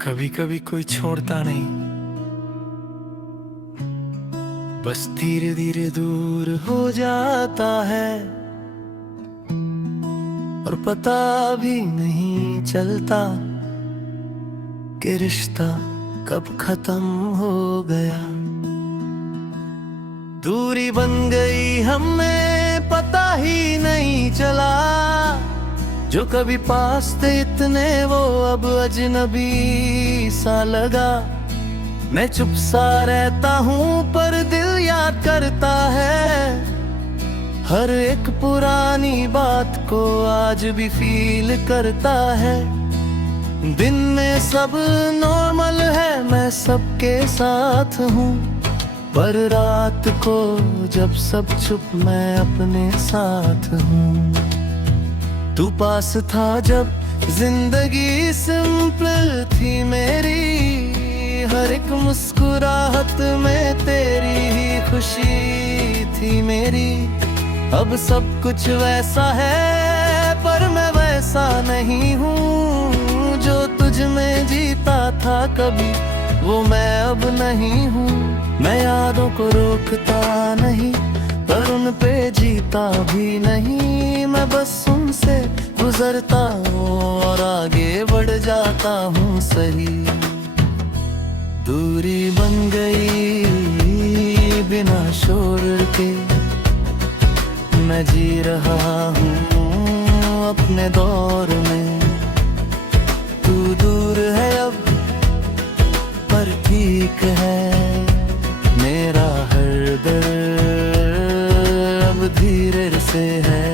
कभी कभी कोई छोड़ता नहीं, बस धीरे धीरे दूर हो जाता है और पता भी नहीं चलता कि रिश्ता कब खत्म हो गया। दूरी बन गई हमें पता ही नहीं चला, जो कभी पास थे इतने वो अब अजनबी सा लगा। मैं चुप सा रहता हूँ पर दिल याद करता है, हर एक पुरानी बात को आज भी फील करता है। दिन में सब नॉर्मल है, मैं सबके साथ हूँ, पर रात को जब सब चुप मैं अपने साथ हूँ। तू पास था जब जिंदगी सिंपल थी मेरी, हर एक मुस्कुराहट में तेरी ही खुशी थी मेरी। अब सब कुछ वैसा है पर मैं वैसा नहीं हूँ, जो तुझ में जीता था कभी वो मैं अब नहीं हूँ। मैं यादों को रोकता नहीं पर उन पे जीता भी नहीं, मैं बस उनसे गुजरता हूँ और आगे बढ़ जाता हूँ सही। दूरी बन गई बिना शोर के, मैं जी रहा हूँ अपने दौर में। तू दूर है अब पर ठीक है, मेरा हर दर्द अब धीरे से है।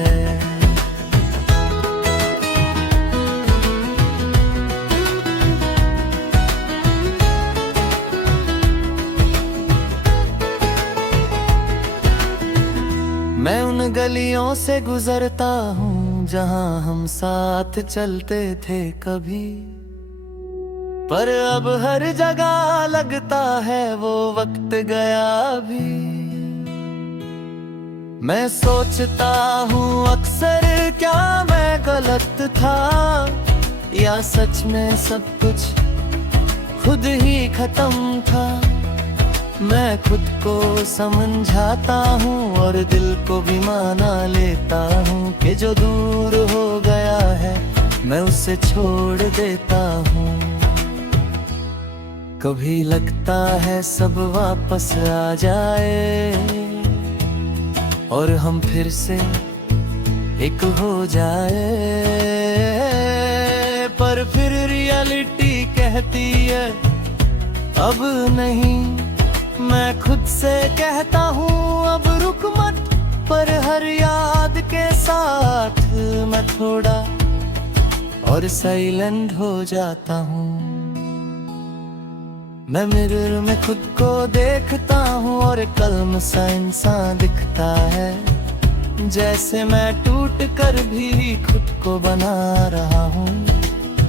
मैं उन गलियों से गुजरता हूँ जहाँ हम साथ चलते थे कभी, पर अब हर जगह लगता है वो वक्त गया भी। मैं सोचता हूँ अक्सर क्या मैं गलत था, या सच में सब कुछ खुद ही खत्म था। मैं खुद को समझाता हूँ और दिल को भी माना लेता हूँ कि जो दूर हो गया है मैं उसे छोड़ देता हूँ। कभी लगता है सब वापस आ जाए और हम फिर से एक हो जाए, पर फिर रियलिटी कहती है अब नहीं। मैं खुद से कहता हूँ अब रुक मत, पर हर याद के साथ मैं थोड़ा और साइलेंट हो जाता हूँ। मैं मिरर में खुद को देखता हूँ और कल्म सा इंसान दिखता है, जैसे मैं टूट कर भी खुद को बना रहा हूँ।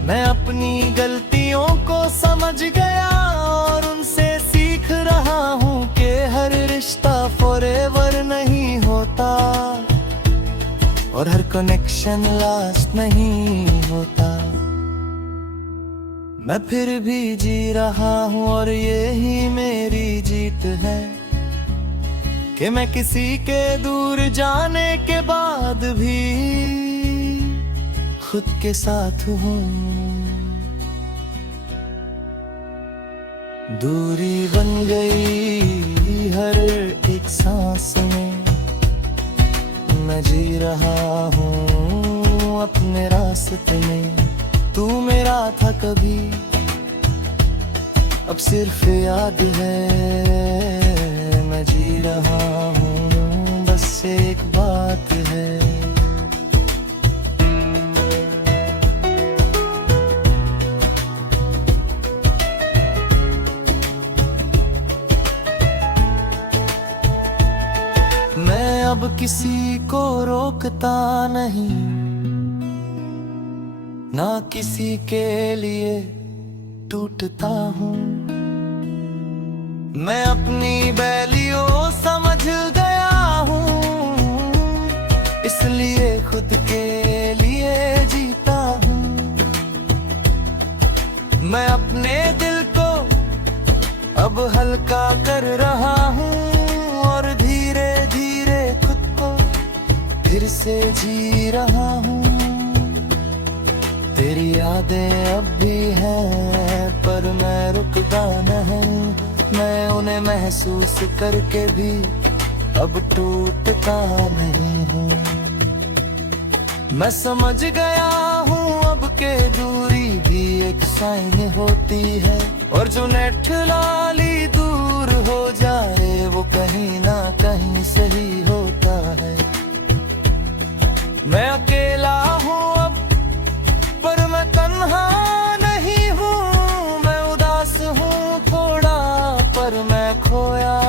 मैं अपनी गलतियों को समझ गया और उनसे सीख रहा हूँ कि हर रिश्ता फॉरएवर नहीं होता और हर कनेक्शन लास्ट नहीं होता। मैं फिर भी जी रहा हूँ और यही मेरी जीत है कि मैं किसी के दूर जाने के बाद भी खुद के साथ हूँ। दूरी बन गई हर एक सांस में, मैं जी रहा हूँ अपने रास्ते में। तू मेरा था कभी अब सिर्फ याद है, मैं जी रहा हूँ बस एक बात है। मैं अब किसी को रोकता नहीं, ना किसी के लिए टूटता हूँ। मैं अपनी वैल्यू समझ गया हूँ, इसलिए खुद के लिए जीता हूँ। मैं अपने दिल को अब हल्का कर रहा हूँ और धीरे धीरे खुद को फिर से जी रहा हूँ। तेरी यादें अब भी हैं पर मैं रुकता नहीं, मैं उन्हें महसूस करके भी अब टूटता नहीं हूँ। मैं समझ गया हूँ अब के दूरी भी एक साइन होती है, और जो नेठ लाली दूर हो जाए वो कहीं ना कहीं सही होता है। मैं अकेला हूँ अब पर मैं तन्हा नहीं हूँ, मैं उदास हूँ थोड़ा पर मैं खोया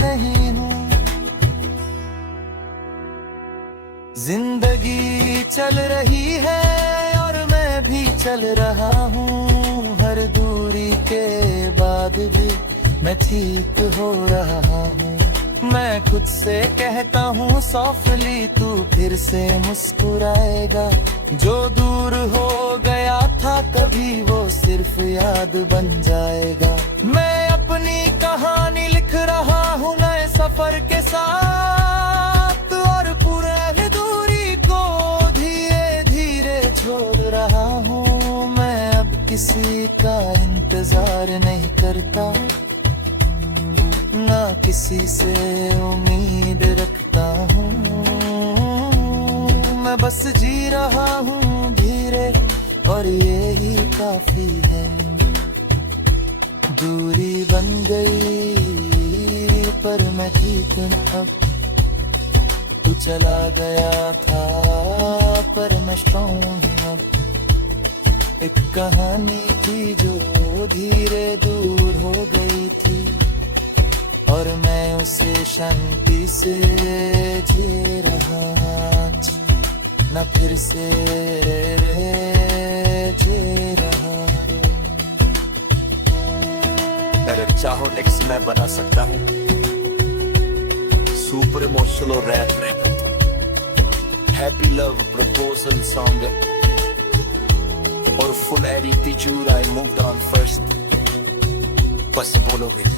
नहीं हूँ। जिंदगी चल रही है और मैं भी चल रहा हूँ, हर दूरी के बाद भी मैं ठीक हो रहा हूँ। मैं खुद से कहता हूँ सॉफ्टली तू फिर से मुस्कुराएगा, जो दूर हो गया था कभी वो सिर्फ याद बन जाएगा। मैं अपनी कहानी लिख रहा हूँ नए सफर के साथ, और पुरानी दूरी को धीरे धीरे छोड़ रहा हूँ। मैं अब किसी का इंतजार नहीं करता, ना किसी से उम्मीद रखता हूँ। मैं बस जी रहा हूँ धीरे और ये ही काफी है। दूरी बन गई पर मैं ठीक हूँ अब, तू चला गया था पर मैं स्ट्रॉन्ग हूँ अब। एक कहानी थी जो धीरे दूर हो गई थी और मैं उसे शांति से जी रहा, न फिर से जी रहा। अगर चाहो नेक्स्ट मैं बना सकता हूँ super emotional rap, happy love proposal song और full attitude. I moved on first, बस बोलोगे